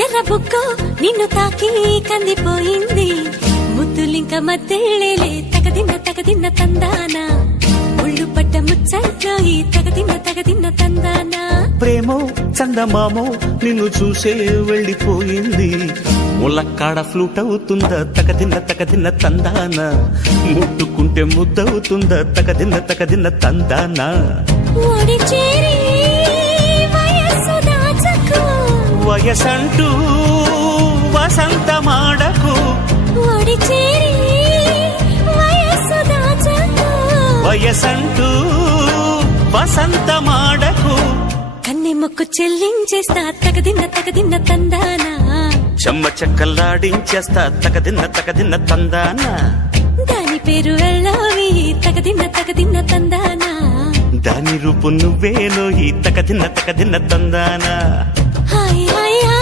ఎర్ర బుక్కో నిన్ను తాకి కందిపోయింది ముద్దులింక మధ్యలేలే తగదిన్న తందానా ఒళ్ళు పట్ట ముచ్చట్లో ఈ తగదిన్న తందానా ప్రేమో చందమామో నిన్ను చూసే వెళ్ళిపోయింది ములక్కాడ ఫ్లూట్ అవుతుందా తగదిన్న తందానా ముట్టుకుంటే ముద్దవుతుందా తగదిన్న తందానా ఓడి చేరి వయస్సు దాచకు వయసంటూ వసంతమాడకు ఓడి చేరి వయస్సు దాచకు వయసంటూ వసంతమాడకు కన్నె మొక్కు చెల్లించేస్తా తగదిన్న తందానా చెమ్మ చెక్కల్లాడించేస్తా తగదిన్న తందానా దాని పేరు వెళ్ళవి తగదిన్న తందానా దాని రూపు నువ్వేనో ఈ తగదిన్న తందానా హాయ్